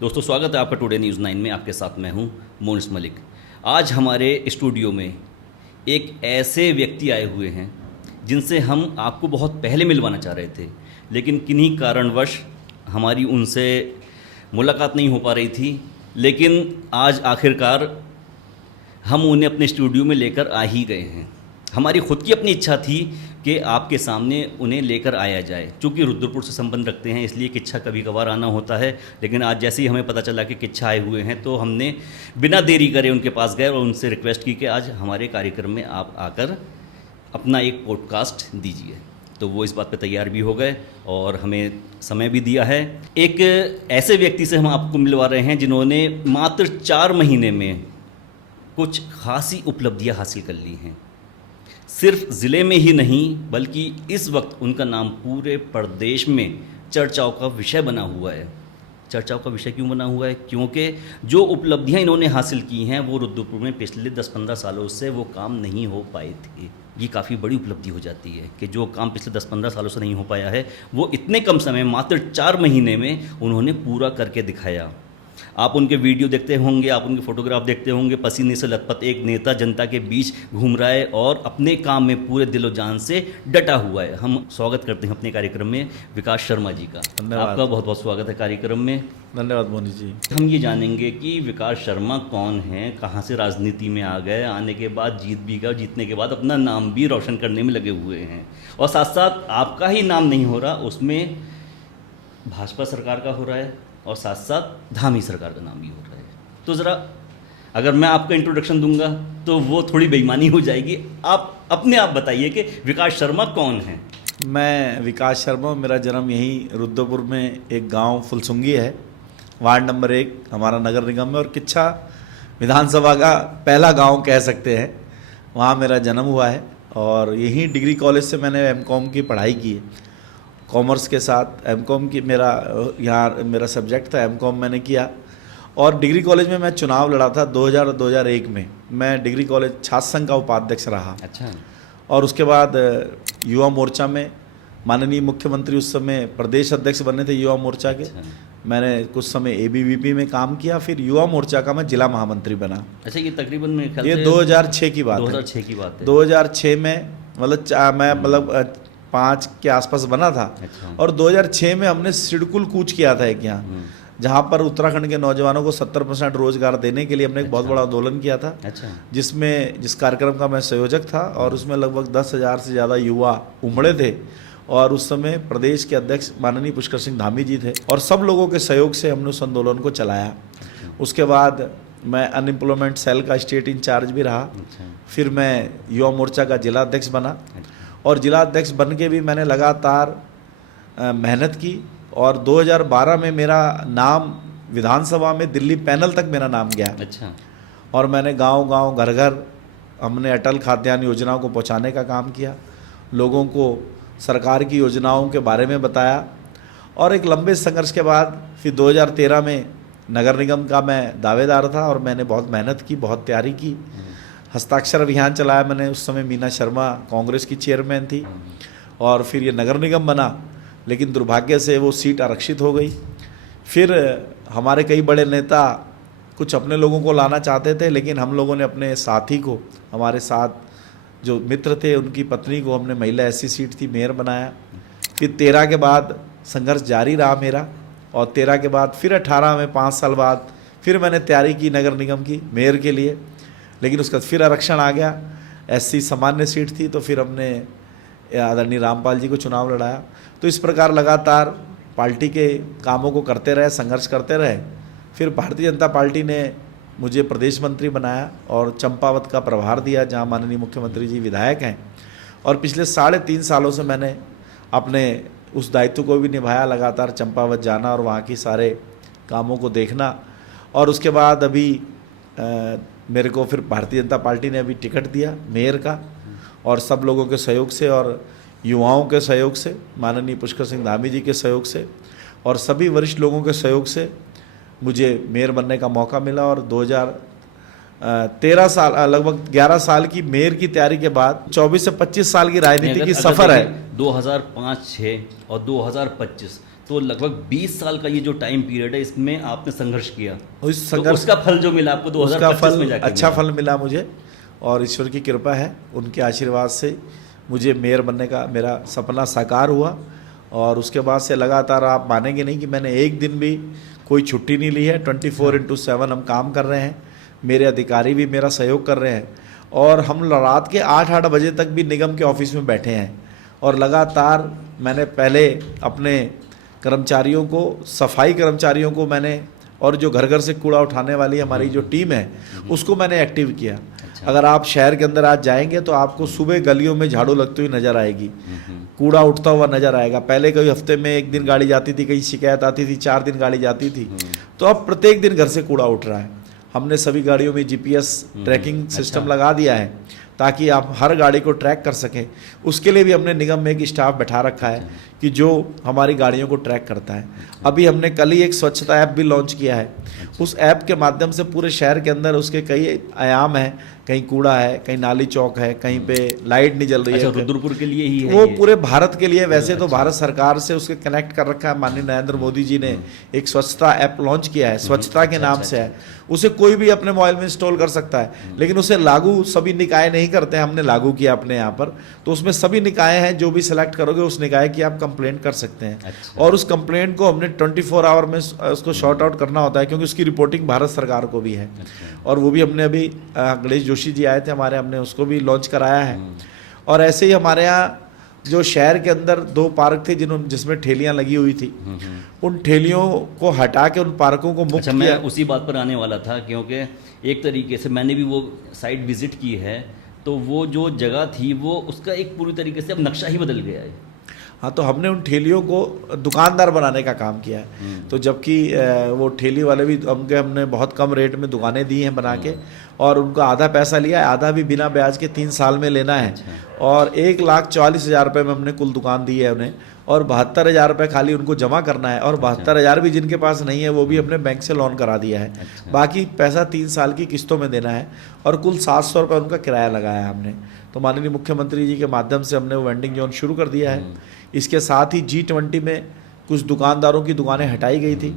दोस्तों स्वागत है आपका टुडे न्यूज़ 9 में। आपके साथ मैं हूं मोनिस मलिक। आज हमारे स्टूडियो में एक ऐसे व्यक्ति आए हुए हैं जिनसे हम आपको बहुत पहले मिलवाना चाह रहे थे, लेकिन किन्हीं कारणवश हमारी उनसे मुलाकात नहीं हो पा रही थी। लेकिन आज आखिरकार हम उन्हें अपने स्टूडियो में लेकर आ ही गए हैं। हमारी खुद की अपनी इच्छा थी कि आपके सामने उन्हें लेकर आया जाए। चूँकि रुद्रपुर से संबंध रखते हैं इसलिए किच्छा कभी कभार आना होता है, लेकिन आज जैसे ही हमें पता चला कि किच्छा आए हुए हैं तो हमने बिना देरी करे उनके पास गए और उनसे रिक्वेस्ट की कि आज हमारे कार्यक्रम में आप आकर अपना एक पॉडकास्ट दीजिए। तो वो इस बात पे तैयार भी हो गए और हमें समय भी दिया है। एक ऐसे व्यक्ति से हम आपको मिलवा रहे हैं जिन्होंने मात्र 4 महीने में कुछ खासी उपलब्धियां हासिल कर ली हैं। सिर्फ ज़िले में ही नहीं बल्कि इस वक्त उनका नाम पूरे प्रदेश में चर्चाओं का विषय बना हुआ है। चर्चाओं का विषय क्यों बना हुआ है? क्योंकि जो उपलब्धियां इन्होंने हासिल की हैं वो रुद्रपुर में पिछले 10-15 सालों से वो काम नहीं हो पाए थे। ये काफ़ी बड़ी उपलब्धि हो जाती है कि जो काम पिछले 10-15 सालों से नहीं हो पाया है वो इतने कम समय मात्र 4 महीने में उन्होंने पूरा करके दिखाया। आप उनके वीडियो देखते होंगे, आप उनके फोटोग्राफ देखते होंगे। पसीने से लथपथ एक नेता जनता के बीच घूम रहा है और अपने काम में पूरे दिलो जान से डटा हुआ है। हम स्वागत करते हैं अपने कार्यक्रम में विकास शर्मा जी का। आपका बहुत बहुत स्वागत है कार्यक्रम में। धन्यवाद मोनी जी। हम ये जानेंगे कि विकास शर्मा कौन है, कहाँ से राजनीति में आ गए, आने के बाद जीत भी गए और जीतने के बाद अपना नाम भी रोशन करने में लगे हुए हैं। और साथ साथ आपका ही नाम नहीं हो रहा, उसमें भाजपा सरकार का हो रहा है और साथ साथ धामी सरकार का नाम भी हो रहा है। तो ज़रा अगर मैं आपका इंट्रोडक्शन दूंगा तो वो थोड़ी बेईमानी हो जाएगी। आप अपने आप बताइए कि विकास शर्मा कौन है। मैं विकास शर्मा, मेरा जन्म यहीं रुद्रपुर में एक गांव फुलसुंगी है, वार्ड नंबर 1 हमारा नगर निगम में, और किच्छा विधानसभा का पहला गांव कह सकते हैं। वहाँ मेरा जन्म हुआ है और यहीं डिग्री कॉलेज से मैंने एमकॉम की पढ़ाई की है। कॉमर्स के साथ एमकॉम की मेरा सब्जेक्ट था, एमकॉम मैंने किया। और डिग्री कॉलेज में मैं चुनाव लड़ा था 2000 और 2001 में। मैं डिग्री कॉलेज छात्र संघ का उपाध्यक्ष रहा। अच्छा। और उसके बाद युवा मोर्चा में माननीय मुख्यमंत्री उस समय प्रदेश अध्यक्ष बने थे युवा मोर्चा के। अच्छा। मैंने कुछ समय एबीवीपी में काम किया, फिर युवा मोर्चा का मैं जिला महामंत्री बना। अच्छा, ये तकरीबन मेरे ख्याल ये से 2006 की बात है। 2006 की बात है। 2006 में मैं 5 के आसपास बना था। अच्छा। और 2006 में हमने सिडकुल कूच किया था एक यहाँ, जहाँ पर उत्तराखंड के नौजवानों को 70% रोजगार देने के लिए हमने एक बहुत बड़ा आंदोलन किया था। अच्छा। जिस कार्यक्रम का मैं संयोजक था और उसमें लगभग 10,000 से ज़्यादा युवा उमड़े थे। और उस समय प्रदेश के अध्यक्ष माननीय पुष्कर सिंह धामी जी थे और सब लोगों के सहयोग से हमने उस आंदोलन को चलाया। उसके बाद मैं अनएम्प्लॉयमेंट सेल का स्टेट इंचार्ज भी रहा। फिर मैं युवा मोर्चा का जिला अध्यक्ष बना और जिला अध्यक्ष बन के भी मैंने लगातार मेहनत की। और 2012 में मेरा नाम विधानसभा में दिल्ली पैनल तक मेरा नाम गया। अच्छा। और मैंने गांव-गांव, घर-घर हमने अटल खाद्यान्न योजनाओं को पहुंचाने का काम किया, लोगों को सरकार की योजनाओं के बारे में बताया। और एक लंबे संघर्ष के बाद फिर 2013 में नगर निगम का मैं दावेदार था और मैंने बहुत मेहनत की, बहुत तैयारी की। हस्ताक्षर अभियान चलाया मैंने। उस समय मीना शर्मा कांग्रेस की चेयरमैन थी और फिर ये नगर निगम बना, लेकिन दुर्भाग्य से वो सीट आरक्षित हो गई। फिर हमारे कई बड़े नेता कुछ अपने लोगों को लाना चाहते थे, लेकिन हम लोगों ने अपने साथी को, हमारे साथ जो मित्र थे उनकी पत्नी को हमने महिला ऐसी सीट थी मेयर बनाया। फिर 13 के बाद संघर्ष जारी रहा मेरा और 13 के बाद फिर 18 में 5 साल बाद फिर मैंने तैयारी की नगर निगम की मेयर के लिए, लेकिन उसका फिर आरक्षण आ गया। एससी सामान्य सीट थी तो फिर हमने आदरणीय रामपाल जी को चुनाव लड़ाया। तो इस प्रकार लगातार पार्टी के कामों को करते रहे, संघर्ष करते रहे। फिर भारतीय जनता पार्टी ने मुझे प्रदेश मंत्री बनाया और चंपावत का प्रभार दिया, जहां माननीय मुख्यमंत्री जी विधायक हैं। और पिछले 3.5 सालों से मैंने अपने उस दायित्व को भी निभाया, लगातार चंपावत जाना और वहाँ की सारे कामों को देखना। और उसके बाद अभी मेरे को फिर भारतीय जनता पार्टी ने अभी टिकट दिया मेयर का, और सब लोगों के सहयोग से और युवाओं के सहयोग से, माननीय पुष्कर सिंह धामी जी के सहयोग से और सभी वरिष्ठ लोगों के सहयोग से मुझे मेयर बनने का मौका मिला। और 2013 साल, लगभग 11 साल की मेयर की तैयारी के बाद 24 से 25 साल की राजनीति की सफ़र है। 2005, 6 और 2025 तो लगभग 20 साल का ये जो टाइम पीरियड है, इसमें आपने संघर्ष किया, उस तो संघर्ष उसका फल जो मिला आपको उसका 2025 में फल जाके अच्छा मिला। फल मिला मुझे, और ईश्वर की कृपा है, उनके आशीर्वाद से मुझे मेयर बनने का मेरा सपना साकार हुआ। और उसके बाद से लगातार, आप मानेंगे नहीं कि मैंने एक दिन भी कोई छुट्टी नहीं ली है। 24/7 हम काम कर रहे हैं, मेरे अधिकारी भी मेरा सहयोग कर रहे हैं, और हम रात के 8-8 बजे तक भी निगम के ऑफिस में बैठे हैं। और लगातार मैंने पहले अपने कर्मचारियों को, सफाई कर्मचारियों को मैंने, और जो घर घर से कूड़ा उठाने वाली हमारी जो टीम है उसको मैंने एक्टिव किया। अगर आप शहर के अंदर आज जाएंगे तो आपको सुबह गलियों में झाड़ू लगती हुई नज़र आएगी, कूड़ा उठता हुआ नज़र आएगा। पहले कई हफ्ते में एक दिन गाड़ी जाती थी, कहीं शिकायत आती थी, 4 दिन गाड़ी जाती थी, तो अब प्रत्येक दिन घर से कूड़ा उठ रहा है। हमने सभी गाड़ियों में GPS ट्रैकिंग सिस्टम लगा दिया है ताकि आप हर गाड़ी को ट्रैक कर सकें। उसके लिए भी हमने निगम में एक स्टाफ बैठा रखा है कि जो हमारी गाड़ियों को ट्रैक करता है। अभी हमने कल ही एक स्वच्छता ऐप भी लॉन्च किया है। उस ऐप के माध्यम से पूरे शहर के अंदर उसके कई आयाम हैं, कहीं कूड़ा है, कहीं नाली चौक है, कहीं पे लाइट नहीं जल रही अच्छा, है। रुद्रपुर के लिए ही है वो ये? पूरे भारत के लिए। वैसे तो भारत सरकार से उसके कनेक्ट कर रखा है, माननीय नरेंद्र मोदी जी ने एक स्वच्छता ऐप लॉन्च किया है, स्वच्छता के नाम से है। उसे कोई भी अपने मोबाइल में इंस्टॉल कर सकता है, लेकिन उसे लागू सभी निकाय नहीं करते हैं। हमने लागू किया अपने यहाँ पर, तो उसमें सभी निकाय हैं, जो भी सिलेक्ट करोगे उस निकाय की आप कंप्लेंट कर सकते हैं। अच्छा। और उस कंप्लेंट को हमने 24 आवर में उसको शॉर्ट आउट करना होता है, क्योंकि उसकी रिपोर्टिंग भारत सरकार को भी है। और वो भी हमने अभी, गणेश जोशी जी आए थे हमारे, हमने उसको भी लॉन्च कराया है। और ऐसे ही हमारे यहाँ जो शहर के अंदर 2 पार्क थे जिसमें ठेलियाँ लगी हुई थी, उन ठेलियों को हटा के उन पार्कों को मुक्त अच्छा, किया। मैं उसी बात पर आने वाला था, क्योंकि एक तरीके से मैंने भी वो साइट विजिट की है, तो वो जो जगह थी वो उसका एक पूरी तरीके से अब नक्शा ही बदल गया है। हाँ, तो हमने उन ठेलियों को दुकानदार बनाने का काम किया है। तो जबकि वो ठेली वाले भी हमने बहुत कम रेट में दुकानें दी हैं बना के, और उनका आधा पैसा लिया है, आधा भी बिना ब्याज के 3 साल में लेना है। और 1,40,000 रुपये में हमने कुल दुकान दी है उन्हें, और 72,000 रुपये खाली उनको जमा करना है। और 72,000 भी जिनके पास नहीं है वो भी हमने बैंक से लोन करा दिया है। बाकी पैसा 3 साल की किस्तों में देना है, और कुल 700 रुपये उनका किराया लगाया है हमने। तो माननीय मुख्यमंत्री जी के माध्यम से हमने वो वेंडिंग जोन शुरू कर दिया है। इसके साथ ही G20 में कुछ दुकानदारों की दुकानें हटाई गई थी।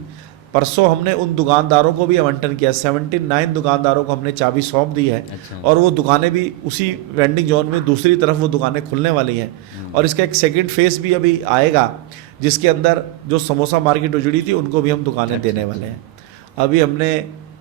परसों हमने उन दुकानदारों को भी आवंटन किया, 79 दुकानदारों को हमने चाबी सौंप दी है। अच्छा। और वो दुकानें भी उसी वेंडिंग जोन में दूसरी तरफ वो दुकानें खुलने वाली हैं। और इसका एक सेकंड फेस भी अभी आएगा, जिसके अंदर जो समोसा मार्केट उजड़ी थी उनको भी हम दुकानें देने वाले हैं। अभी हमने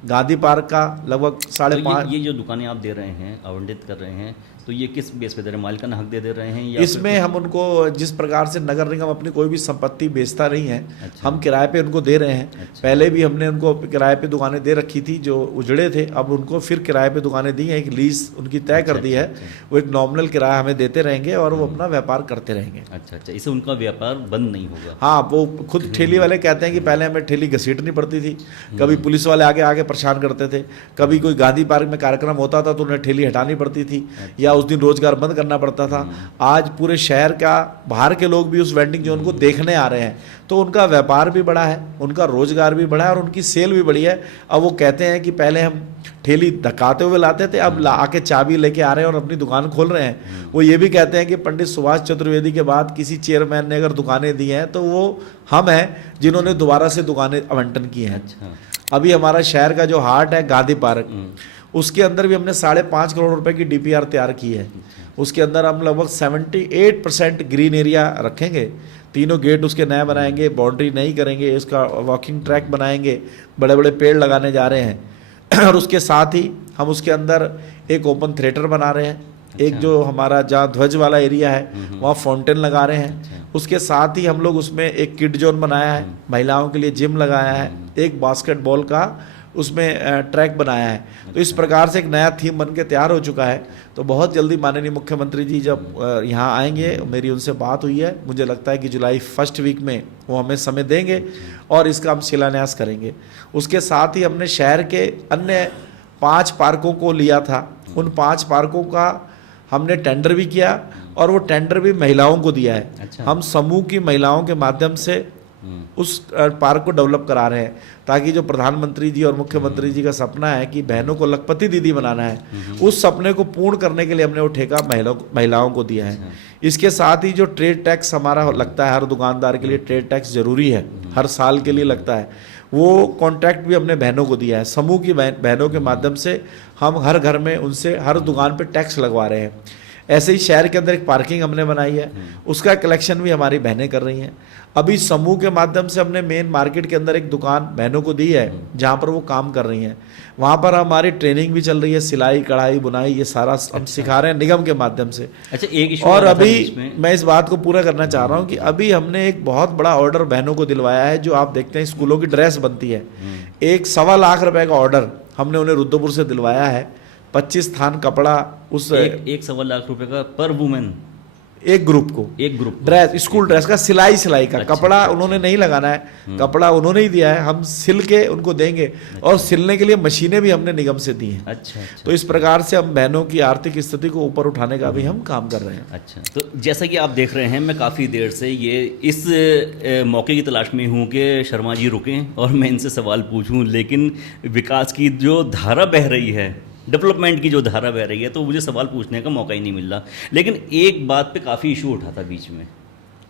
गांधी पार्क का लगभग 5.5। ये जो दुकानें आप दे रहे हैं, आवंटित कर रहे हैं, तो ये किस बेस पे दे रहे हैं? मालिकाना हक दे रहे हैं, या इसमें हम उनको, जिस प्रकार से नगर निगम अपनी कोई भी संपत्ति बेचता नहीं है, अच्छा। हम किराए पे उनको दे रहे हैं। अच्छा। पहले भी हमने उनको किराए पे दुकानें दे रखी थी जो उजड़े थे, अब उनको फिर किराए पे दुकानें दी हैं, एक लीज उनकी तय कर दी है। वो एक नॉमिनल किराया हमें देते रहेंगे और वो अपना व्यापार करते रहेंगे। अच्छा, इससे उनका व्यापार बंद नहीं होगा? हाँ, वो खुद ठेली वाले कहते हैं कि पहले हमें ठेली घसीटनी पड़ती थी, कभी पुलिस वाले आगे आगे परेशान करते थे, कभी कोई गांधी पार्क में कार्यक्रम होता था तो उन्हें ठेली हटानी पड़ती थी, या उस दिन रोजगार बंद करना पड़ता था। आज पूरे शहर का, बाहर के लोग भी उस वेंडिंग जोन को देखने आ रहे हैं, तो उनका व्यापार भी बढ़ा है, उनका रोजगार भी बढ़ा है, और उनकी सेल भी बढ़ी है। अब वो कहते हैं कि पहले हम ठेली धक्काते हुए लाते थे, अब आके चाबी लेके आ रहे हैं और अपनी दुकान खोल रहे हैं। वो ये भी कहते हैं कि पंडित सुभाष चतुर्वेदी के बाद किसी चेयरमैन ने अगर दुकानें दी हैं तो वो हम हैं जिन्होंने दोबारा से दुकानें आवंटन की हैं। अच्छा। अभी हमारा शहर का जो हार्ट है गांधी पार्क, उसके अंदर भी हमने 5.5 करोड़ रुपए की DPR तैयार की है। उसके अंदर हम लगभग 78% ग्रीन एरिया रखेंगे, 3 गेट उसके नए बनाएंगे, बाउंड्री नहीं करेंगे, उसका वॉकिंग ट्रैक बनाएंगे, बड़े बड़े पेड़ लगाने जा रहे हैं। और उसके साथ ही हम उसके अंदर एक ओपन थिएटर बना रहे हैं। एक जो हमारा जहाँ ध्वज वाला एरिया है वहाँ फाउंटेन लगा रहे हैं। उसके साथ ही हम लोग उसमें एक किड जोन बनाया है, महिलाओं के लिए जिम लगाया है, एक बास्केटबॉल का उसमें ट्रैक बनाया है। तो इस प्रकार से एक नया थीम बन के तैयार हो चुका है। तो बहुत जल्दी माननीय मुख्यमंत्री जी जब यहाँ आएंगे, मेरी उनसे बात हुई है, मुझे लगता है कि जुलाई फर्स्ट वीक में वो हमें समय देंगे और इसका हम शिलान्यास करेंगे। उसके साथ ही हमने शहर के अन्य 5 पार्कों को लिया था, उन 5 पार्कों का हमने टेंडर भी किया और वो टेंडर भी महिलाओं को दिया है। अच्छा। हम समूह की महिलाओं के माध्यम से उस पार्क को डेवलप करा रहे हैं, ताकि जो प्रधानमंत्री जी और मुख्यमंत्री जी का सपना है कि बहनों को लखपति दीदी बनाना है, उस सपने को पूर्ण करने के लिए हमने वो ठेका महिलाओं को दिया है। इसके साथ ही जो ट्रेड टैक्स हमारा लगता है, हर दुकानदार के लिए ट्रेड टैक्स जरूरी है, हर साल के लिए लगता है, वो कॉन्ट्रैक्ट भी हमने बहनों को दिया है। समूह की बहनों के माध्यम से हम हर घर में उनसे हर दुकान पे टैक्स लगवा रहे हैं। ऐसे ही शहर के अंदर एक पार्किंग हमने बनाई है, उसका कलेक्शन भी हमारी बहनें कर रही हैं। अभी समूह के माध्यम से हमने मेन मार्केट के अंदर एक दुकान बहनों को दी है, जहाँ पर वो काम कर रही हैं। वहाँ पर हमारी ट्रेनिंग भी चल रही है, सिलाई कढ़ाई बुनाई ये सारा हम सिखा रहे हैं निगम के माध्यम से। अच्छा, एक इशू और अभी मैं इस बात को पूरा करना चाह रहा हूँ कि अभी हमने एक बहुत बड़ा ऑर्डर बहनों को दिलवाया है, जो आप देखते हैं स्कूलों की ड्रेस बनती है, 1.25 लाख का ऑर्डर हमने उन्हें रुद्रपुर से दिलवाया है। 25 थान कपड़ा उस एक 1.25 लाख रुपए का पर वुमेन, एक ग्रुप को ड्रेस, स्कूल ड्रेस का सिलाई का कपड़ा उन्होंने नहीं लगाना है, कपड़ा उन्होंने ही दिया है, हम सिल के उनको देंगे। और सिलने के लिए मशीनें भी हमने निगम से दी हैं। अच्छा। तो इस प्रकार से हम बहनों की आर्थिक स्थिति को ऊपर उठाने का भी हम काम कर रहे हैं। अच्छा, तो जैसा कि आप देख रहे हैं, मैं काफ़ी देर से ये इस मौके की तलाश में हूँ कि शर्मा जी रुकें और मैं इनसे सवाल पूछूं, लेकिन विकास की जो धारा बह रही है, डेवलपमेंट की जो धारा बह रही है, तो मुझे सवाल पूछने का मौका ही नहीं मिल रहा। लेकिन एक बात पे काफ़ी इशू उठा था बीच में,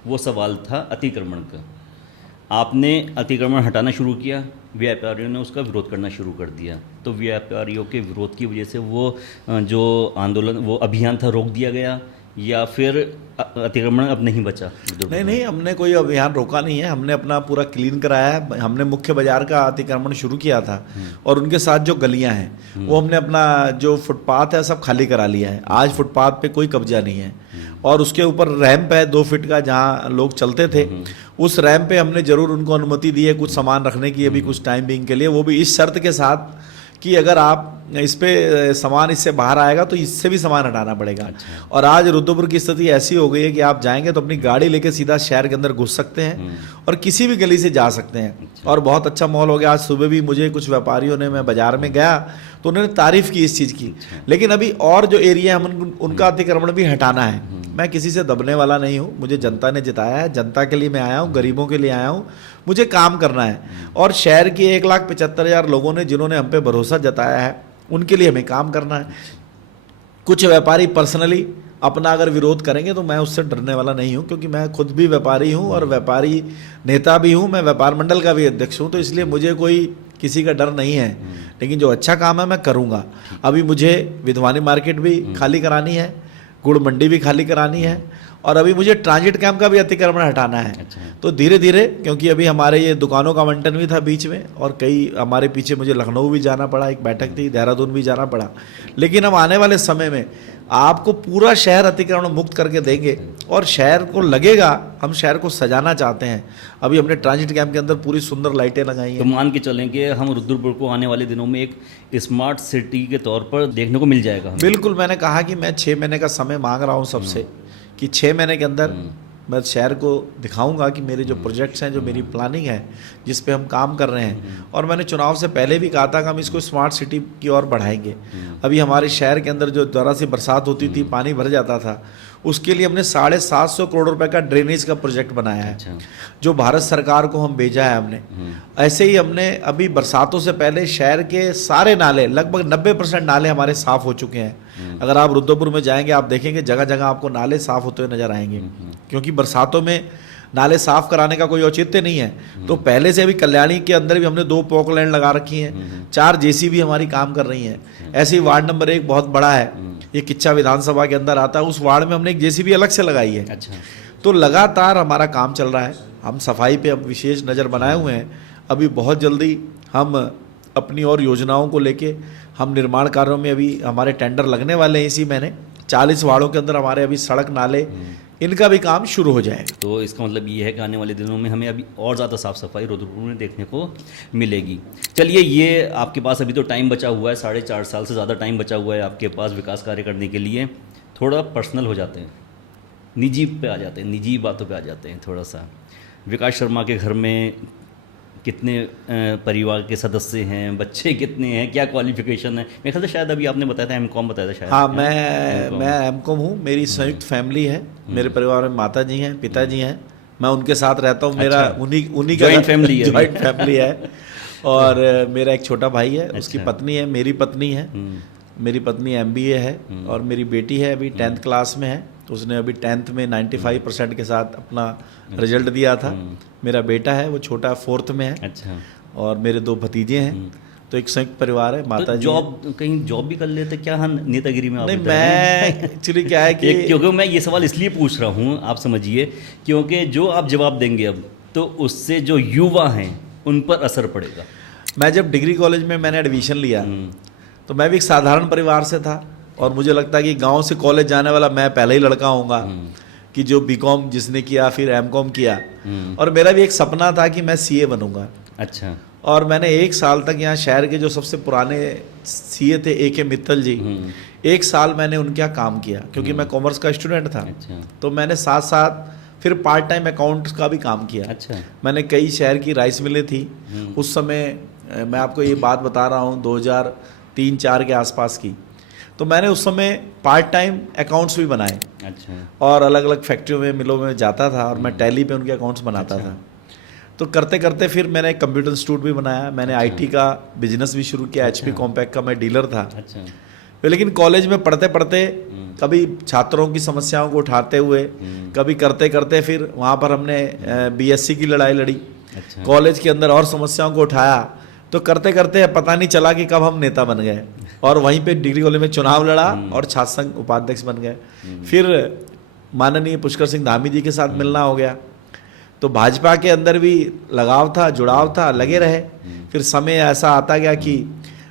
वो सवाल था अतिक्रमण का। आपने अतिक्रमण हटाना शुरू किया, व्यापारियों ने उसका विरोध करना शुरू कर दिया, तो व्यापारियों के विरोध की वजह से वो जो आंदोलन, वो अभियान था, रोक दिया गया, या फिर अतिक्रमण अब नहीं बचा? नहीं, हमने कोई अभियान रोका नहीं है, हमने अपना पूरा क्लीन कराया है। हमने मुख्य बाजार का अतिक्रमण शुरू किया था, और उनके साथ जो गलियां हैं वो हमने अपना जो फुटपाथ है सब खाली करा लिया है। आज फुटपाथ पे कोई कब्जा नहीं है, और उसके ऊपर रैंप है 2 फीट का, जहाँ लोग चलते थे, उस रैंप पे हमने जरूर उनको अनुमति दी है कुछ सामान रखने की अभी कुछ टाइम बिंग के लिए, वो भी इस शर्त के साथ कि अगर आप इस पे सामान इससे बाहर आएगा तो इससे भी सामान हटाना पड़ेगा। अच्छा। और आज रुद्रपुर की स्थिति ऐसी हो गई है कि आप जाएंगे तो अपनी गाड़ी लेके सीधा शहर के अंदर घुस सकते हैं और किसी भी गली से जा सकते हैं। अच्छा। और बहुत अच्छा माहौल हो गया। आज सुबह भी मुझे कुछ व्यापारियों ने, मैं बाजार में गया तो उन्होंने तारीफ की इस चीज़ की। अच्छा। लेकिन अभी और जो एरिया हम उनका अतिक्रमण भी हटाना है। मैं किसी से दबने वाला नहीं हूँ, मुझे जनता ने जिताया है, जनता के लिए मैं आया हूँ, गरीबों के लिए आया हूँ, मुझे काम करना है। और शहर के 1,75,000 लोगों ने जिन्होंने हम पे भरोसा जताया है, उनके लिए हमें काम करना है। कुछ व्यापारी पर्सनली अपना अगर विरोध करेंगे तो मैं उससे डरने वाला नहीं हूँ, क्योंकि मैं खुद भी व्यापारी हूँ और व्यापारी नेता भी हूँ, मैं व्यापार मंडल का भी अध्यक्ष हूँ, तो इसलिए मुझे कोई किसी का डर नहीं है। लेकिन जो अच्छा काम है मैं करूँगा। अभी मुझे विधवानी मार्केट भी खाली करानी है, गुड़ मंडी भी खाली करानी है, और अभी मुझे ट्रांजिट कैंप का भी अतिक्रमण हटाना है। अच्छा। तो धीरे धीरे, क्योंकि अभी हमारे ये दुकानों का आवंटन भी था बीच में, और कई हमारे पीछे मुझे लखनऊ भी जाना पड़ा, एक बैठक थी, देहरादून भी जाना पड़ा। लेकिन हम आने वाले समय में आपको पूरा शहर अतिक्रमण मुक्त करके देंगे, और शहर को लगेगा हम शहर को सजाना चाहते हैं। अभी हमने ट्रांजिट कैंप के अंदर पूरी सुंदर लाइटें लगाई हैं। तो मान के चलें कि हम रुद्रपुर को आने वाले दिनों में एक स्मार्ट सिटी के तौर पर देखने को मिल जाएगा। बिल्कुल, मैंने कहा कि मैं 6 महीने का समय मांग रहा हूँ सबसे, कि 6 महीने के अंदर मैं शहर को दिखाऊंगा कि मेरे जो प्रोजेक्ट्स हैं, जो मेरी प्लानिंग है, जिस पे हम काम कर रहे हैं, और मैंने चुनाव से पहले भी कहा था कि हम इसको स्मार्ट सिटी की ओर बढ़ाएंगे। अभी हमारे शहर के अंदर जो ज़रा सी बरसात होती थी, पानी भर जाता था, उसके लिए हमने 750 करोड़ रुपए का ड्रेनेज का प्रोजेक्ट बनाया है। अच्छा। जो भारत सरकार को हम भेजा है हमने। ऐसे ही हमने अभी बरसातों से पहले शहर के सारे नाले, लगभग 90% नाले हमारे साफ हो चुके हैं। अगर आप रुद्रपुर में जाएंगे, आप देखेंगे जगह जगह आपको नाले साफ होते हुए नजर आएंगे, क्योंकि बरसातों में नाले साफ कराने का कोई औचित्य नहीं है। तो पहले से अभी कल्याणी के अंदर भी हमने 2 पॉकलैंड लगा रखी हैं, 4 जेसीबी हमारी काम कर रही हैं। ऐसे ही वार्ड नंबर 1 बहुत बड़ा है, ये किच्चा विधानसभा के अंदर आता है, उस वार्ड में हमने एक जेसीबी अलग से लगाई है। अच्छा। तो लगातार हमारा काम चल रहा है। हम सफाई पे अब विशेष नज़र बनाए हुए हैं। अभी बहुत जल्दी हम अपनी और योजनाओं को लेके हम निर्माण कार्यों में, अभी हमारे टेंडर लगने वाले हैं इसी महीने। 40 वार्डों के अंदर हमारे अभी सड़क नाले, इनका भी काम शुरू हो जाएगा। तो इसका मतलब ये है कि आने वाले दिनों में हमें अभी और ज़्यादा साफ़ सफाई रुद्रपुर में देखने को मिलेगी। चलिए, ये आपके पास अभी तो टाइम बचा हुआ है, 4.5 साल से ज़्यादा टाइम बचा हुआ है आपके पास विकास कार्य करने के लिए। थोड़ा पर्सनल हो जाते हैं, निजी पे आ जाते हैं, निजी बातों पे आ जाते हैं थोड़ा सा। विकास शर्मा के घर में कितने परिवार के सदस्य हैं, बच्चे कितने हैं, क्या क्वालिफिकेशन है? मेरे ख्याल से शायद अभी आपने बताया था एमकॉम बताया था शायद। हाँ, मैं एमकॉम हूँ। मेरी संयुक्त फैमिली है। मेरे परिवार में माता जी हैं, पिताजी हैं, मैं उनके साथ रहता हूँ। मेरा अच्छा। उन्हीं उन्हीं का Joint family है अभी। जॉइंट फैमिली है। और मेरा एक छोटा भाई है, उसकी अच्छा। पत्नी है, मेरी पत्नी है। मेरी पत्नी MBA है और मेरी बेटी है अभी 10th क्लास में है। तो उसने अभी 10th में 95% के साथ अपना रिजल्ट दिया था। मेरा बेटा है, वो छोटा 4th में है। अच्छा। और मेरे 2 भतीजे हैं। तो एक संयुक्त परिवार है। माता तो जी जॉब, कहीं जॉब भी कर लेते क्या? हाँ, नेतागिरी में आप नहीं, इधर हैं। मैं एक्चुअली क्या है कि क्योंकि मैं ये सवाल इसलिए पूछ रहा हूँ, आप समझिए, क्योंकि जो आप जवाब देंगे अब, तो उससे जो युवा हैं उन पर असर पड़ेगा। मैं जब डिग्री कॉलेज में मैंने एडमिशन लिया तो मैं भी एक साधारण परिवार से था। और मुझे लगता है कि गांव से कॉलेज जाने वाला मैं पहले ही लड़का होऊंगा कि जो BCom जिसने किया, फिर MCom किया। और मेरा भी एक सपना था कि मैं CA बनूंगा। अच्छा। और मैंने 1 साल तक यहाँ शहर के जो सबसे पुराने CA थे, AK मित्तल जी, 1 साल मैंने उनके यहाँ काम किया क्योंकि मैं कॉमर्स का स्टूडेंट था। अच्छा। तो मैंने साथ साथ फिर पार्ट टाइम अकाउंट्स का भी काम किया। अच्छा। मैंने कई शहर की राइस मिलें थी उस समय। मैं आपको ये बात बता रहा हूँ 2003-4 के आसपास की। तो मैंने उस समय पार्ट टाइम अकाउंट्स भी बनाए। अच्छा। और अलग अलग फैक्ट्रियों में, मिलों में जाता था और मैं टैली पे उनके अकाउंट्स बनाता था। तो करते करते फिर मैंने एक कंप्यूटर इंस्टीट्यूट भी बनाया। मैंने IT का बिजनेस भी शुरू किया। HP कॉम्पैक्ट का मैं डीलर था। अच्छा। फिर लेकिन कॉलेज में पढ़ते पढ़ते कभी छात्रों की समस्याओं को उठाते हुए, कभी करते करते फिर वहाँ पर हमने BSc की लड़ाई लड़ी। अच्छा। कॉलेज के अंदर और समस्याओं को उठाया। तो करते करते पता नहीं चला कि कब हम नेता बन गए। और वहीं पे डिग्री कॉलेज में चुनाव लड़ा और छात्र संघ उपाध्यक्ष बन गए। फिर माननीय पुष्कर सिंह धामी जी के साथ मिलना हो गया। तो भाजपा के अंदर भी लगाव था, जुड़ाव था, लगे रहे। फिर समय ऐसा आता गया कि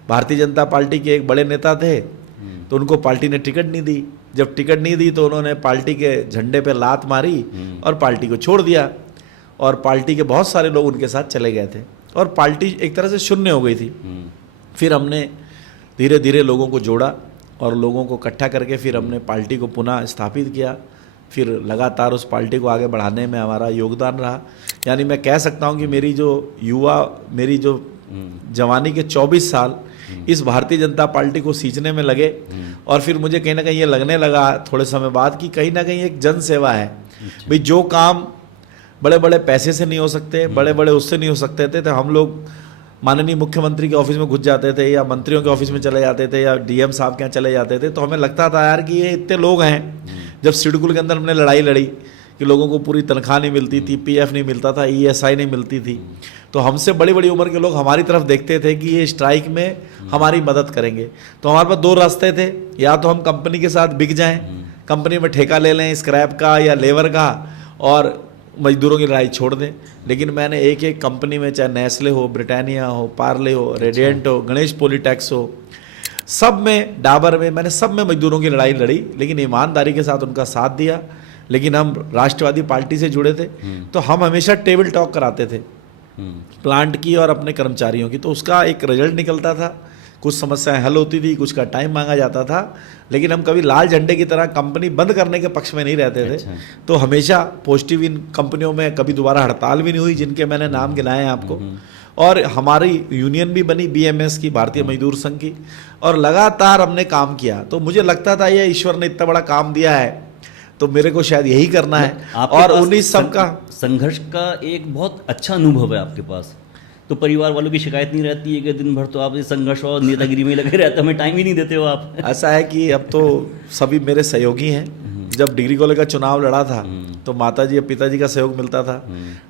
भारतीय जनता पार्टी के एक बड़े नेता थे, तो उनको पार्टी ने टिकट नहीं दी। जब टिकट नहीं दी तो उन्होंने पार्टी के झंडे पे लात मारी और पार्टी को छोड़ दिया। और पार्टी के बहुत सारे लोग उनके साथ चले गए थे और पार्टी एक तरह से शून्य हो गई थी। फिर हमने धीरे धीरे लोगों को जोड़ा और लोगों को इकट्ठा करके फिर हमने पार्टी को पुनः स्थापित किया। फिर लगातार उस पार्टी को आगे बढ़ाने में हमारा योगदान रहा। यानी मैं कह सकता हूं कि मेरी जो जवानी के 24 साल इस भारतीय जनता पार्टी को सींचने में लगे। और फिर मुझे कहीं ना कहीं ये लगने लगा थोड़े समय बाद कि कहीं ना कहीं एक जन सेवा है। भाई जो काम बड़े बड़े पैसे से नहीं हो सकते, बड़े बड़े उससे नहीं हो सकते थे, तो हम लोग माननीय मुख्यमंत्री के ऑफिस में घुस जाते थे या मंत्रियों के ऑफिस में चले जाते थे या DM साहब के यहाँ चले जाते थे। तो हमें लगता था यार कि ये इतने लोग हैं। जब सिडकुल के अंदर हमने लड़ाई लड़ी कि लोगों को पूरी तनख्वाह नहीं मिलती थी, PF नहीं मिलता था, ESI नहीं मिलती थी, तो हमसे बड़ी बड़ी उम्र के लोग हमारी तरफ देखते थे कि ये स्ट्राइक में हमारी मदद करेंगे। तो हमारे पास 2 रास्ते थे, या तो हम कंपनी के साथ बिक जाएं, कंपनी में ठेका ले लें स्क्रैप का या लेबर का और मजदूरों की लड़ाई छोड़ दें। लेकिन मैंने एक एक कंपनी में, चाहे नेस्ले हो, ब्रिटानिया हो, पार्ले हो, रेडिएंट हो, गणेश पॉलीटेक्स हो, सब में, डाबर में, मैंने सब में मजदूरों की लड़ाई लड़ी, लेकिन ईमानदारी के साथ उनका साथ दिया। लेकिन हम राष्ट्रवादी पार्टी से जुड़े थे तो हम हमेशा टेबल टॉक कराते थे प्लांट की और अपने कर्मचारियों की। तो उसका एक रिजल्ट निकलता था, कुछ समस्याएं हल होती थी, कुछ का टाइम मांगा जाता था, लेकिन हम कभी लाल झंडे की तरह कंपनी बंद करने के पक्ष में नहीं रहते थे। अच्छा। तो हमेशा पॉजिटिव इन कंपनियों में कभी दोबारा हड़ताल भी नहीं हुई, जिनके मैंने नाम गिनाए हैं आपको। और हमारी यूनियन भी बनी BMS की, भारतीय मजदूर संघ की, और लगातार हमने काम किया। तो मुझे लगता था ये ईश्वर ने इतना बड़ा काम दिया है तो मेरे को शायद यही करना है। और उन्हीं सब का संघर्ष का एक बहुत अच्छा अनुभव है आपके पास। तो परिवार वालों की शिकायत नहीं रहती है कि दिन भर तो आप इस संघर्ष और नेतागिरी में लगे रहते हो, हमें टाइम ही नहीं देते हो आप? ऐसा है कि अब तो सभी मेरे सहयोगी हैं। जब डिग्री कॉलेज का चुनाव लड़ा था तो माता जी और पिताजी का सहयोग मिलता था।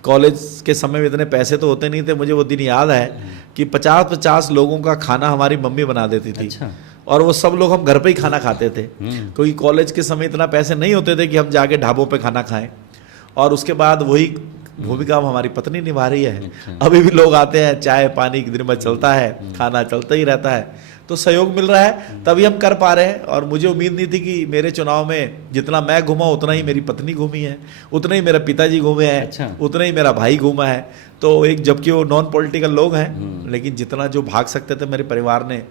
कॉलेज के समय में इतने पैसे तो होते नहीं थे। मुझे वो दिन याद है कि 50-50 लोगों का खाना हमारी मम्मी बना देती थी। अच्छा। और वो सब लोग हम घर पे ही खाना खाते थे, क्योंकि कॉलेज के समय इतना पैसे नहीं होते थे कि हम जाके ढाबों पे खाना खाएं। और उसके बाद वही भूमिका हमारी पत्नी निभा रही है। अच्छा। अभी भी लोग आते हैं, चाय पानी दिन भर चलता है, खाना चलता ही रहता है। तो सहयोग मिल रहा है तभी हम कर पा रहे हैं। और मुझे उम्मीद नहीं थी कि मेरे चुनाव में जितना मैं घूमा उतना ही मेरी पत्नी घूमी है, उतना ही मेरे पिताजी घूमे हैं। अच्छा। उतना ही मेरा भाई घूमा है। तो एक, जबकि वो नॉन पॉलिटिकल लोग हैं, लेकिन जितना जो भाग सकते थे मेरे परिवार ने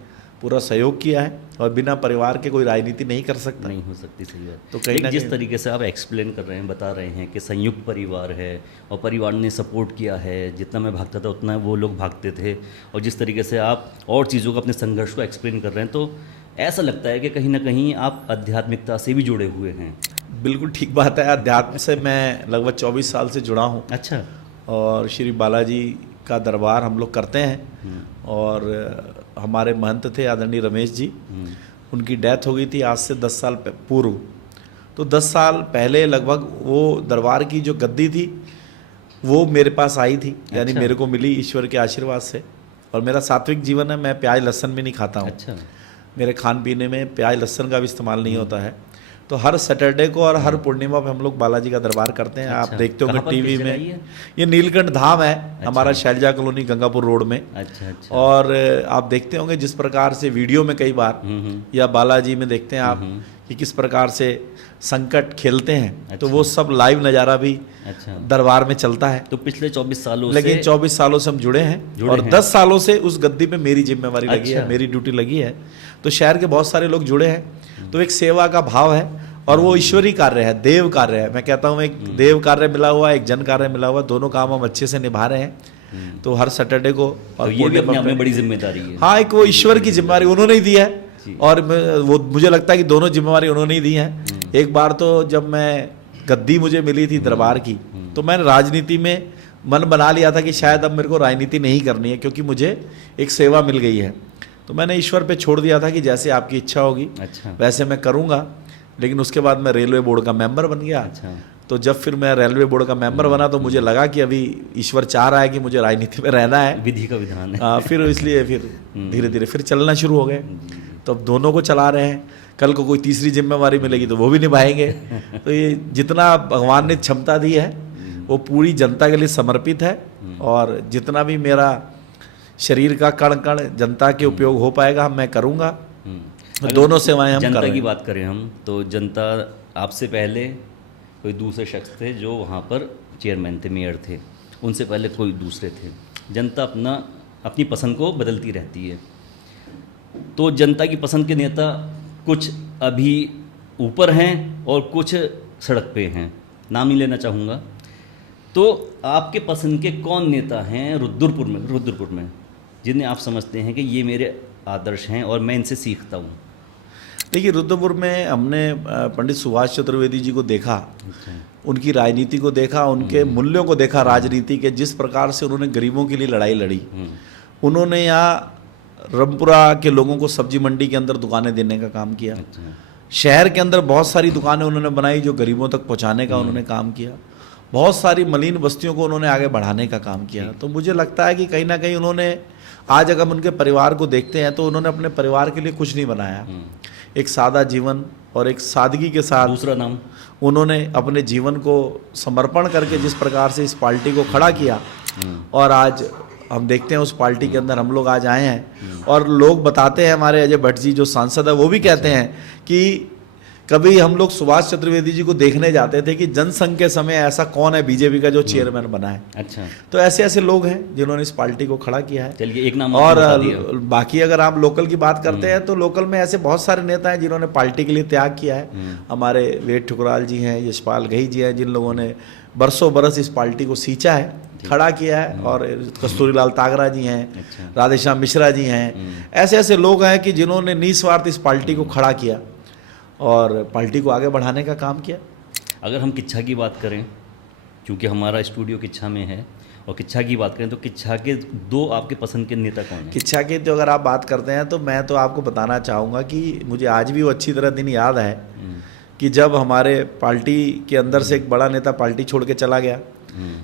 पूरा सहयोग किया है। और बिना परिवार के कोई राजनीति नहीं कर सकता। नहीं हो सकती, सही बात। तो कहीं ना जिस कहीं तरीके से आप एक्सप्लेन कर रहे हैं, बता रहे हैं कि संयुक्त परिवार है और परिवार ने सपोर्ट किया है, जितना मैं भागता था उतना वो लोग भागते थे, और जिस तरीके से आप और चीज़ों को, अपने संघर्ष को एक्सप्लेन कर रहे हैं, तो ऐसा लगता है कि कहीं ना कहीं आप आध्यात्मिकता से भी जुड़े हुए हैं। बिल्कुल ठीक बात है। अध्यात्म से मैं लगभग 24 साल से जुड़ा हूँ अच्छा। और श्री बालाजी का दरबार हम लोग करते हैं। और हमारे महंत थे आदरणीय रमेश जी, उनकी डेथ हो गई थी आज से 10 साल पूर्व। तो 10 साल पहले लगभग वो दरबार की जो गद्दी थी वो मेरे पास आई थी, यानी अच्छा। मेरे को मिली ईश्वर के आशीर्वाद से। और मेरा सात्विक जीवन है, मैं प्याज लहसुन भी नहीं खाता हूँ। अच्छा। मेरे खान पीने में प्याज लहसुन का भी इस्तेमाल नहीं होता है। तो हर सैटरडे को और हर पूर्णिमा पे हम लोग बालाजी का दरबार करते हैं। आप अच्छा। देखते होंगे कहाँ पर, टीवी किस जगह में। ये? ये नीलकंठ धाम है हमारा, शैलजा कॉलोनी गंगापुर रोड में। अच्छा अच्छा। और आप देखते होंगे जिस प्रकार से वीडियो में कई बार या बालाजी में देखते हैं आप कि किस प्रकार से संकट खेलते हैं, तो वो सब लाइव नज़ारा भी अच्छा। दरबार में चलता है। तो पिछले 24 सालों लेकिन से 24 सालों से हम जुड़े हैं और हैं। 10 सालों से उस गद्दी पे मेरी जिम्मेवारी लगी अच्छा। है, मेरी ड्यूटी लगी है। तो शहर के बहुत सारे लोग जुड़े हैं। तो एक सेवा का भाव है और वो ईश्वरी कार्य है, देव कार्य है। मैं कहता हूँ एक देव कार्य मिला हुआ है, एक जन कार्य मिला हुआ है, दोनों काम हम अच्छे से निभा रहे हैं। तो हर सैटरडे को तो और ये भी अपने पूर्णिमा आप में पे- बड़ी जिम्मेदारी है। हाँ, एक वो ईश्वर की जिम्मेवारी उन्होंने ही दी है। और वो मुझे लगता है कि दोनों जिम्मेवारी उन्होंने ही दी हैं। एक बार तो जब मैं गद्दी मुझे मिली थी दरबार की, तो मैंने राजनीति में मन बना लिया था कि शायद अब मेरे को राजनीति नहीं करनी है, क्योंकि मुझे एक सेवा मिल गई है। तो मैंने ईश्वर पे छोड़ दिया था कि जैसे आपकी इच्छा होगी अच्छा। वैसे मैं करूँगा। लेकिन उसके बाद मैं रेलवे बोर्ड का मेंबर बन गया। अच्छा। तो जब फिर मैं रेलवे बोर्ड का मेंबर बना तो मुझे लगा कि अभी ईश्वर चाह रहा है कि मुझे राजनीति में रहना है। विधि का विधान है। फिर इसलिए फिर धीरे धीरे फिर चलना शुरू हो गए। तो अब दोनों को चला रहे हैं। कल को कोई तीसरी जिम्मेवारी मिलेगी तो वो भी निभाएंगे। तो ये जितना भगवान ने क्षमता दी है वो पूरी जनता के लिए समर्पित है। और जितना भी मेरा शरीर का कण कण जनता के उपयोग हो पाएगा मैं करूँगा। दोनों सेवाएं हम कर जनता रहे की हैं। बात करें हम, तो जनता आपसे पहले कोई दूसरे शख्स थे जो वहाँ पर चेयरमैन थे, मेयर थे, उनसे पहले कोई दूसरे थे। जनता अपनी पसंद को बदलती रहती है। तो जनता की पसंद के नेता कुछ अभी ऊपर हैं और कुछ सड़क पे हैं, नाम ही लेना चाहूँगा। तो आपके पसंद के कौन नेता हैं रुद्रपुर में जिन्हें आप समझते हैं कि ये मेरे आदर्श हैं और मैं इनसे सीखता हूँ? देखिए, रुद्रपुर में हमने पंडित सुभाष चतुर्वेदी जी को देखा, उनकी राजनीति को देखा, उनके मूल्यों को देखा, राजनीति के जिस प्रकार से उन्होंने गरीबों के लिए लड़ाई लड़ी। उन्होंने यहाँ रामपुरा के लोगों को सब्जी मंडी के अंदर दुकानें देने का काम किया। शहर के अंदर बहुत सारी दुकानें उन्होंने बनाई जो गरीबों तक पहुँचाने का उन्होंने काम किया। बहुत सारी मलिन बस्तियों को उन्होंने आगे बढ़ाने का काम किया। तो मुझे लगता है कि कहीं ना कहीं उन्होंने, आज अगर हम उनके परिवार को देखते हैं तो उन्होंने अपने परिवार के लिए कुछ नहीं बनाया। एक सादा जीवन और एक सादगी के साथ दूसरा नाम उन्होंने अपने जीवन को समर्पण करके जिस प्रकार से इस पार्टी को खड़ा किया, और आज हम देखते हैं उस पार्टी के अंदर हम लोग आज आए हैं। और लोग बताते हैं, हमारे अजय भट्ट जी जो सांसद है वो भी कहते हैं कि कभी हम लोग सुभाष चतुर्वेदी जी को देखने जाते थे कि जनसंघ के समय ऐसा कौन है बीजेपी का जो चेयरमैन बना है। अच्छा। तो ऐसे ऐसे लोग हैं जिन्होंने इस पार्टी को खड़ा किया है। चलिए एक नाम और आपने बता दिया। बाकी अगर आप लोकल की बात करते हैं तो लोकल में ऐसे बहुत सारे नेता हैं जिन्होंने पार्टी के लिए त्याग किया है। हमारे वेद ठुकराल जी हैं, यशपाल घई जी हैं, जिन लोगों ने बरसों बरस इस पार्टी को सींचा है, खड़ा किया है। और कस्तूरीलाल तागरा जी हैं, राधेश्याम मिश्रा जी हैं, ऐसे ऐसे लोग हैं कि जिन्होंने निस्वार्थ इस पार्टी को खड़ा किया और पार्टी को आगे बढ़ाने का काम किया। अगर हम किच्छा की बात करें, क्योंकि हमारा स्टूडियो किच्छा में है, और किच्छा की बात करें तो किच्छा के दो आपके पसंद के नेता कौन हैं? किच्छा की तो अगर आप बात करते हैं तो मैं तो आपको बताना चाहूँगा कि मुझे आज भी वो अच्छी तरह दिन याद है कि जब हमारे पार्टी के अंदर से एक बड़ा नेता पार्टी छोड़ के चला गया,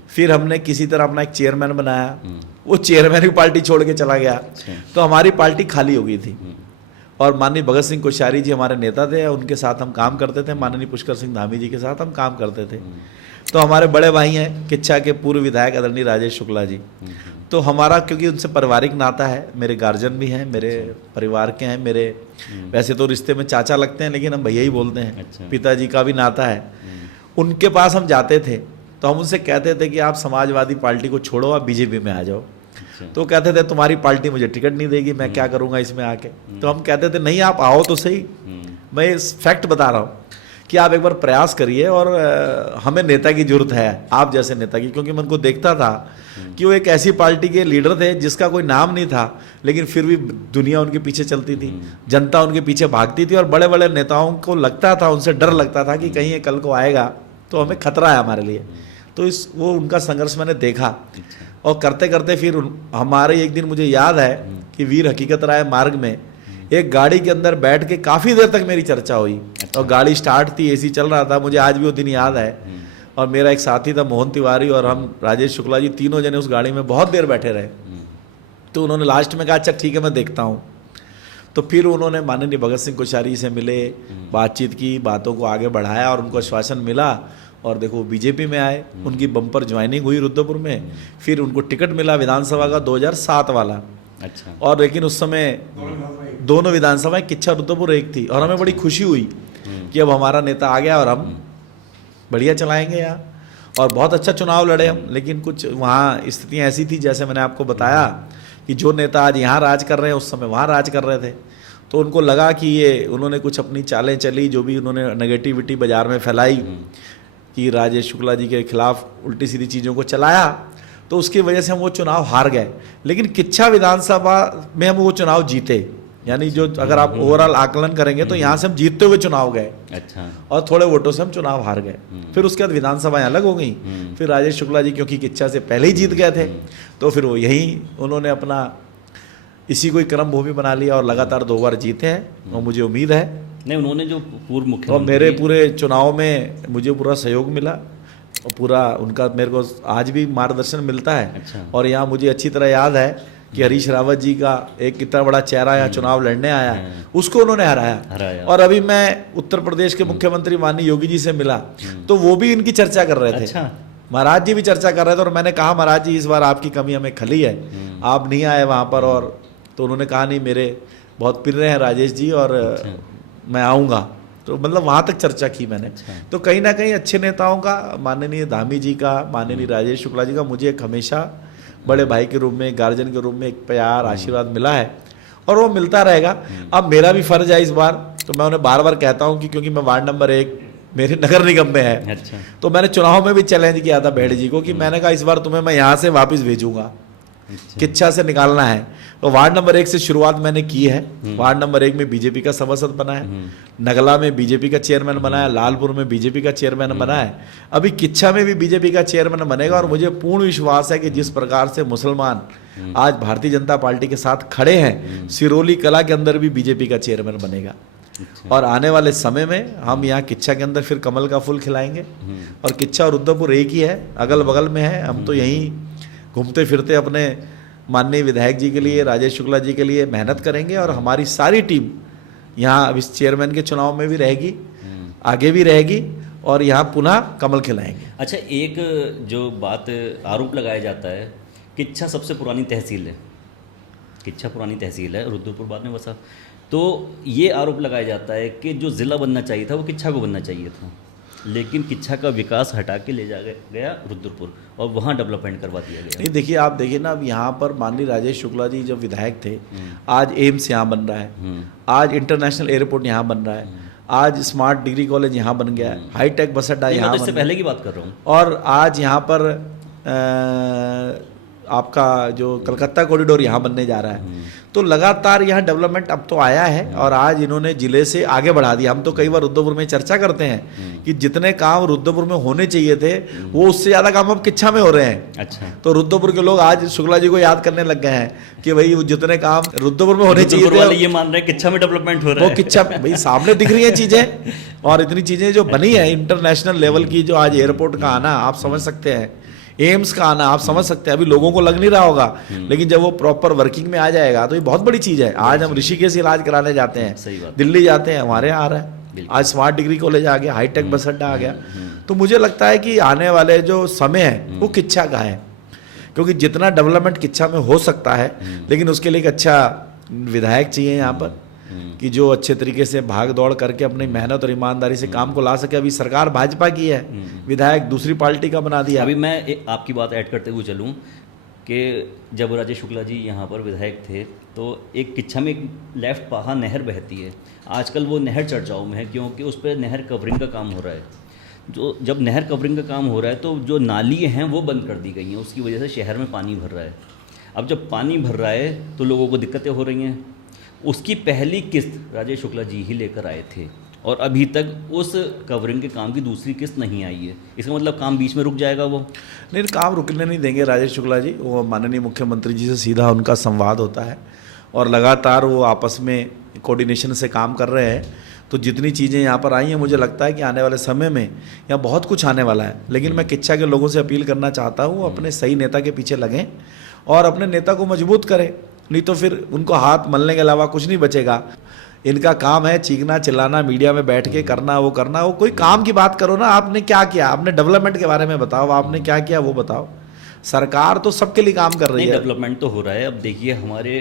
फिर हमने किसी तरह अपना एक चेयरमैन बनाया, वो चेयरमैन भी पार्टी छोड़ के चला गया, तो हमारी पार्टी खाली हो गई थी। और माननीय भगत सिंह कोश्यारी जी हमारे नेता थे, उनके साथ हम काम करते थे, माननीय पुष्कर सिंह धामी जी के साथ हम काम करते थे। तो हमारे बड़े भाई हैं किच्छा के पूर्व विधायक आदरणीय राजेश शुक्ला जी, तो हमारा क्योंकि उनसे पारिवारिक नाता है, मेरे गार्जियन भी हैं, मेरे परिवार के हैं, मेरे वैसे तो रिश्ते में चाचा लगते हैं लेकिन हम भैया ही बोलते हैं, पिताजी का भी नाता है। उनके पास हम जाते थे तो हम उनसे कहते थे कि आप समाजवादी पार्टी को छोड़ो, आप बीजेपी में आ जाओ। तो कहते थे तुम्हारी पार्टी मुझे टिकट नहीं देगी, मैं क्या करूंगा इसमें आके। तो हम कहते थे नहीं, आप आओ तो सही। मैं इस फैक्ट बता रहा हूँ कि आप एक बार प्रयास करिए और हमें नेता की जरूरत है, आप जैसे नेता की, क्योंकि मैं उनको देखता था कि वो एक ऐसी पार्टी के लीडर थे जिसका कोई नाम नहीं था, लेकिन फिर भी दुनिया उनके पीछे चलती थी, जनता उनके पीछे भागती थी, और बड़े बड़े नेताओं को लगता था, उनसे डर लगता था कि कहीं ये कल को आएगा तो हमें खतरा है हमारे लिए। तो वो उनका संघर्ष मैंने देखा, और करते करते फिर हमारे एक दिन मुझे याद है कि वीर हकीकत राय मार्ग में एक गाड़ी के अंदर बैठ के काफ़ी देर तक मेरी चर्चा हुई, और गाड़ी स्टार्ट थी, एसी चल रहा था, मुझे आज भी वो दिन याद है। और मेरा एक साथी था मोहन तिवारी, और हम राजेश शुक्ला जी, तीनों जने उस गाड़ी में बहुत देर बैठे रहे। तो उन्होंने लास्ट में कहा अच्छा ठीक है मैं देखता हूँ। तो फिर उन्होंने माननीय भगत सिंह कोश्यारी से मिले, बातचीत की, बातों को आगे बढ़ाया, और उनको आश्वासन मिला, और देखो बीजेपी में आए, उनकी बम्पर ज्वाइनिंग हुई रुद्रपुर में, फिर उनको टिकट मिला विधानसभा का 2007 वाला। अच्छा। और लेकिन उस समय दोनों विधानसभाएं किच्छा रुद्रपुर एक थी, और हमें बड़ी खुशी हुई कि अब हमारा नेता आ गया और हम बढ़िया चलाएंगे यहाँ, और बहुत अच्छा चुनाव लड़े हम। लेकिन कुछ वहाँ स्थितियाँ ऐसी थी, जैसे मैंने आपको बताया कि जो नेता आज यहाँ राज कर रहे हैं उस समय वहाँ राज कर रहे थे, तो उनको लगा कि ये उन्होंने कुछ अपनी चालें चली, जो भी उन्होंने नेगेटिविटी बाजार में फैलाई कि राजेश शुक्ला जी के खिलाफ उल्टी सीधी चीज़ों को चलाया, तो उसकी वजह से हम वो चुनाव हार गए। लेकिन किच्छा विधानसभा में हम वो चुनाव जीते, यानी जो अगर आप ओवरऑल आकलन करेंगे तो यहाँ से हम जीतते हुए चुनाव गए। अच्छा। और थोड़े वोटों से हम चुनाव हार गए। फिर उसके बाद विधानसभाएं अलग हो गई। फिर राजेश शुक्ला जी क्योंकि किच्छा से पहले ही जीत गए थे, तो फिर वो यही उन्होंने अपना इसी को ही कर्म भूमि बना लिया, और लगातार 2 बार जीते हैं। और मुझे उम्मीद है नहीं, उन्होंने जो पूर्व मुख्यमंत्री, और मेरे पूरे चुनाव में मुझे पूरा सहयोग मिला, और पूरा उनका मेरे को आज भी मार्गदर्शन मिलता है। अच्छा। और यहाँ मुझे अच्छी तरह याद है कि हरीश रावत जी का एक कितना बड़ा चेहरा यहाँ चुनाव लड़ने आया, उसको उन्होंने हराया। और अभी मैं उत्तर प्रदेश के मुख्यमंत्री माननीय योगी जी से मिला, तो वो भी इनकी चर्चा कर रहे थे। अच्छा। महाराज जी भी चर्चा कर रहे थे, और मैंने कहा महाराज जी इस बार आपकी कमी हमें खली है, आप नहीं आए वहाँ पर। और तो उन्होंने कहा नहीं, मेरे बहुत प्रिय हैं राजेश जी, और मैं आऊँगा। तो मतलब वहाँ तक चर्चा की मैंने। तो कहीं ना कहीं अच्छे नेताओं का, माननीय धामी जी का, माननीय राजेश शुक्ला जी का, मुझे एक हमेशा बड़े भाई के रूप में, गार्जियन के रूप में एक प्यार आशीर्वाद मिला है, और वो मिलता रहेगा। अब मेरा भी फर्ज है इस बार, तो मैं उन्हें बार बार कहता हूँ कि क्योंकि मैं वार्ड नंबर 1 मेरे नगर निगम में है। अच्छा। तो मैंने चुनाव में भी चैलेंज किया था बेड़ जी को कि मैंने कहा इस बार तुम्हें मैं यहाँ से वापस भेजूंगा, किच्छा से निकालना है। तो वार्ड नंबर 1 से शुरुआत मैंने की है। वार्ड नंबर 1 में बीजेपी का सभासद बना है, नगला में बीजेपी का चेयरमैन बना है, लालपुर में बीजेपी का चेयरमैन बना है, अभी किच्छा में भी बीजेपी का चेयरमैन बनेगा। और मुझे पूर्ण विश्वास है कि जिस प्रकार से मुसलमान आज भारतीय जनता पार्टी के साथ खड़े हैं, सिरोली कला के अंदर भी बीजेपी का चेयरमैन बनेगा। और आने वाले समय में हम यहाँ किच्छा के अंदर फिर कमल का फूल खिलाएंगे। और किच्छा और रुद्रपुर एक ही है, अगल बगल में है। हम तो यहीं घूमते फिरते अपने माननीय विधायक जी के लिए, राजेश शुक्ला जी के लिए मेहनत करेंगे, और हमारी सारी टीम यहाँ अब इस चेयरमैन के चुनाव में भी रहेगी, आगे भी रहेगी, और यहाँ पुनः कमल खिलाएंगे। अच्छा, एक जो बात आरोप लगाया जाता है, किच्छा सबसे पुरानी तहसील है, किच्छा पुरानी तहसील है, रुद्रपुर बाद में बसा। तो ये आरोप लगाया जाता है कि जो ज़िला बनना चाहिए था वो किच्छा को बनना चाहिए था, लेकिन किच्छा का विकास हटा के ले जा गया रुद्रपुर, और वहाँ डेवलपमेंट करवा दिया गया। नहीं देखिए, आप देखिए ना, अब यहाँ पर माननीय राजेश शुक्ला जी जब विधायक थे, आज एम्स यहाँ बन रहा है, आज इंटरनेशनल एयरपोर्ट यहाँ बन रहा है, आज स्मार्ट डिग्री कॉलेज यहाँ बन गया है, हाईटेक बस अड्डा यहाँ इससे पहले की बात कर रहा हूँ। और आज यहाँ पर आपका जो कलकत्ता कॉरिडोर यहाँ बनने जा रहा है। तो लगातार यहाँ डेवलपमेंट अब तो आया है, और आज इन्होंने जिले से आगे बढ़ा दिया। हम तो कई बार रुद्रपुर में चर्चा करते हैं कि जितने काम रुद्रपुर में होने चाहिए थे, वो उससे ज़्यादा काम अब किच्छा में हो रहे हैं। अच्छा। तो रुद्रपुर के लोग आज शुक्ला जी को याद करने लग गए हैं कि भाई वो जितने काम रुद्रपुर में होने चाहिए थे, ये मान रहे हैं किच्छा में डेवलपमेंट हो रहा है। वो किच्छा भाई सामने दिख रही है चीज़ें, और इतनी चीज़ें जो बनी है इंटरनेशनल लेवल की, जो आज एयरपोर्ट का आना आप समझ सकते हैं, एम्स का आना आप समझ सकते हैं। अभी लोगों को लग नहीं रहा होगा, लेकिन जब वो प्रॉपर वर्किंग में आ जाएगा तो ये बहुत बड़ी चीज़ है। आज हम ऋषिकेश इलाज कराने जाते हैं, दिल्ली जाते हैं, हमारे यहाँ आ रहा है। आज स्मार्ट डिग्री कॉलेज आ गया, हाईटेक बस अड्डा आ गया। तो मुझे लगता है कि आने वाले जो समय है वो किच्छा का है, क्योंकि जितना डेवलपमेंट किच्छा में हो सकता है, लेकिन उसके लिए एक अच्छा विधायक चाहिए यहाँ पर कि जो अच्छे तरीके से भाग दौड़ करके अपनी मेहनत और ईमानदारी से काम को ला सके। अभी सरकार भाजपा की है, विधायक दूसरी पार्टी का बना दिया। अभी मैं आपकी बात ऐड करते हुए चलूँ, कि जब राजेश शुक्ला जी यहाँ पर विधायक थे तो एक किच्छा में एक लेफ्ट पाहा नहर बहती है। आजकल वो नहर चर्चाओं में है क्योंकि उस पर नहर कवरिंग का काम हो रहा है। जो जब नहर कवरिंग का काम हो रहा है तो जो नाली हैं वो बंद कर दी गई हैं, उसकी वजह से शहर में पानी भर रहा है। अब जब पानी भर रहा है तो लोगों को दिक्कतें हो रही हैं। उसकी पहली किस्त राजेश शुक्ला जी ही लेकर आए थे और अभी तक उस कवरिंग के काम की दूसरी किस्त नहीं आई है। इसका मतलब काम बीच में रुक जाएगा वो? नहीं, काम रुकने नहीं देंगे राजेश शुक्ला जी। वो माननीय मुख्यमंत्री जी से सीधा उनका संवाद होता है और लगातार वो आपस में कोऑर्डिनेशन से काम कर रहे हैं। तो जितनी चीज़ें यहाँ पर आई हैं, मुझे लगता है कि आने वाले समय में यहाँ बहुत कुछ आने वाला है। लेकिन मैं किच्छा के लोगों से अपील करना चाहता हूँ, अपने सही नेता के पीछे लगें और अपने नेता को मजबूत करें, नहीं तो फिर उनको हाथ मलने के अलावा कुछ नहीं बचेगा। इनका काम है चीखना चिल्लाना, मीडिया में बैठ के करना वो कोई काम की बात करो ना। आपने क्या किया, आपने डेवलपमेंट के बारे में बताओ, आपने क्या किया वो बताओ। सरकार तो सबके लिए काम कर रही है। डेवलपमेंट तो हो रहा है। अब देखिए हमारे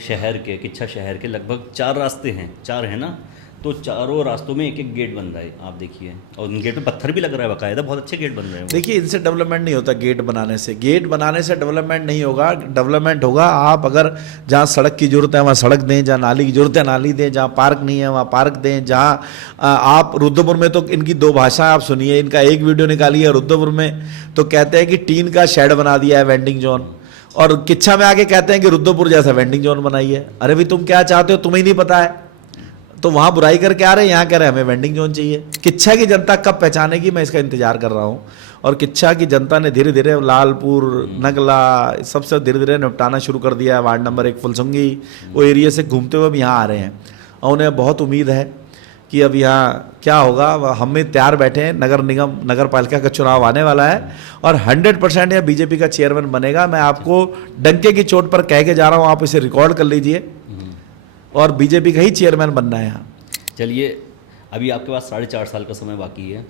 शहर के, किच्छा शहर के लगभग 4 रास्ते हैं, 4 है ना, तो चारों रास्तों में एक एक गेट बन रहा है, आप देखिए। और उन गेट पे पत्थर भी लग रहा है बाकायदा, बहुत अच्छे गेट बन रहे हैं। देखिए इनसे डेवलपमेंट नहीं होता, गेट बनाने से डेवलपमेंट नहीं होगा। डेवलपमेंट होगा आप अगर जहाँ सड़क की जरूरत है वहाँ सड़क दें, जहाँ नाली की जरूरत है नाली दें, जहाँ पार्क नहीं है वहाँ पार्क दें। जहाँ आप रुद्रपुर में तो इनकी 2 भाषा आप सुनिए, इनका एक वीडियो निकाली है रुद्रपुर में तो कहते हैं कि टीन का शेड बना दिया है वेंडिंग जोन, और किच्छा में आके कहते हैं कि रुद्रपुर जैसा वेंडिंग जोन बनाइए। अरे भाई तुम क्या चाहते हो, तुम्हें नहीं पता है तो वहां बुराई करके आ रहे हैं, यहाँ कह रहे हैं हमें वेंडिंग जोन चाहिए। किच्छा की जनता कब पहचानेगी, मैं इसका इंतजार कर रहा हूँ। और किच्छा की जनता ने धीरे धीरे लालपुर, नगला सबसे धीरे धीरे निपटाना शुरू कर दिया है। वार्ड नंबर 1 फुलसुंगी वो एरिया से घूमते हुए अब यहाँ आ रहे हैं और उन्हें बहुत उम्मीद है कि अब यहाँ क्या होगा। हम भी तैयार बैठे हैं, नगर निगम नगर पालिका का चुनाव आने वाला है और 100% यह बीजेपी का चेयरमैन बनेगा। मैं आपको डंके की चोट पर कह के जा रहा हूँ, आप इसे रिकॉर्ड कर लीजिए, और बीजेपी का ही चेयरमैन बनना है यहाँ। चलिए, अभी आपके पास 4.5 साल का समय बाकी है।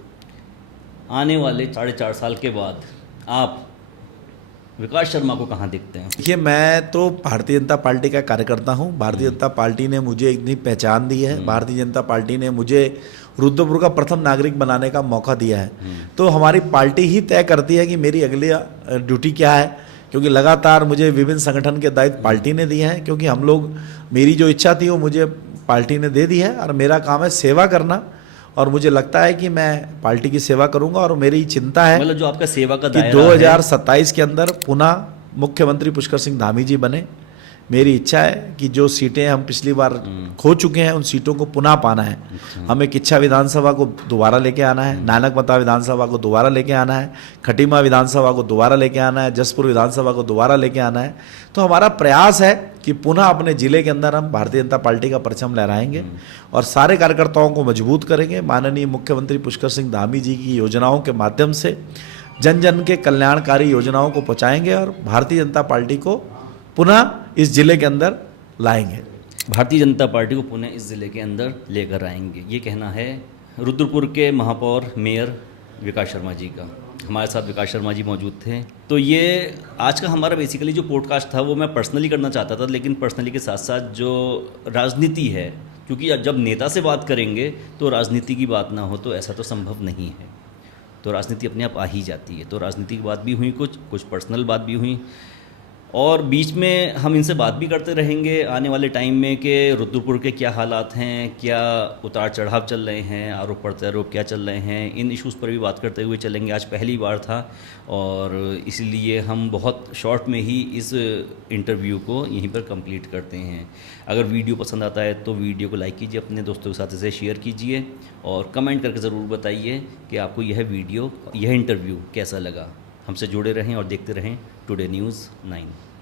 आने वाले 4.5 साल के बाद आप विकास शर्मा को कहाँ देखते हैं? देखिए मैं तो भारतीय जनता पार्टी का कार्यकर्ता हूँ। भारतीय जनता पार्टी ने मुझे इतनी पहचान दी है, भारतीय जनता पार्टी ने मुझे रुद्रपुर का प्रथम नागरिक बनाने का मौका दिया है। तो हमारी पार्टी ही तय करती है कि मेरी अगली ड्यूटी क्या है, क्योंकि लगातार मुझे विभिन्न संगठन के दायित्व पार्टी ने दिए हैं। क्योंकि हम लोग, मेरी जो इच्छा थी वो मुझे पार्टी ने दे दी है और मेरा काम है सेवा करना, और मुझे लगता है कि मैं पार्टी की सेवा करूंगा। और मेरी चिंता है मतलब जो आपका सेवा का कि दायरा 2027 के अंदर पुनः मुख्यमंत्री पुष्कर सिंह धामी जी बने। मेरी इच्छा है कि जो सीटें हम पिछली बार खो चुके हैं उन सीटों को पुनः पाना है। हमें किच्छा विधानसभा को दोबारा लेके आना है, नानकमता विधानसभा को दोबारा लेके आना है, खटीमा विधानसभा को दोबारा लेके आना है, जसपुर विधानसभा को दोबारा लेके आना है। तो हमारा प्रयास है कि पुनः अपने जिले के अंदर हम भारतीय जनता पार्टी का परचम लहराएंगे और सारे कार्यकर्ताओं को मजबूत करेंगे। माननीय मुख्यमंत्री पुष्कर सिंह धामी जी की योजनाओं के माध्यम से जन जन के कल्याणकारी योजनाओं को पहुँचाएंगे और भारतीय जनता पार्टी को पुनः इस जिले के अंदर लाएंगे। भारतीय जनता पार्टी को पुनः इस ज़िले के अंदर लेकर आएंगे, ये कहना है रुद्रपुर के महापौर मेयर विकास शर्मा जी का। हमारे साथ विकास शर्मा जी मौजूद थे। तो ये आज का हमारा बेसिकली जो पॉडकास्ट था वो मैं पर्सनली करना चाहता था, लेकिन पर्सनली के साथ साथ जो राजनीति है, क्योंकि जब नेता से बात करेंगे तो राजनीति की बात ना हो तो ऐसा तो संभव नहीं है। तो राजनीति अपने आप आ ही जाती है। तो राजनीति की बात भी हुई, कुछ पर्सनल बात भी हुई, और बीच में हम इनसे बात भी करते रहेंगे आने वाले टाइम में कि रुद्रपुर के क्या हालात हैं, क्या उतार चढ़ाव चल रहे हैं, आरोप प्रत्यारोप क्या चल रहे हैं, इन इश्यूज़ पर भी बात करते हुए चलेंगे। आज पहली बार था और इसलिए हम बहुत शॉर्ट में ही इस इंटरव्यू को यहीं पर कंप्लीट करते हैं। अगर वीडियो पसंद आता है तो वीडियो को लाइक कीजिए, अपने दोस्तों के साथ इसे शेयर कीजिए और कमेंट करके ज़रूर बताइए कि आपको यह वीडियो, यह इंटरव्यू कैसा लगा। हमसे जुड़े रहें और देखते रहें टुडे न्यूज़ 9।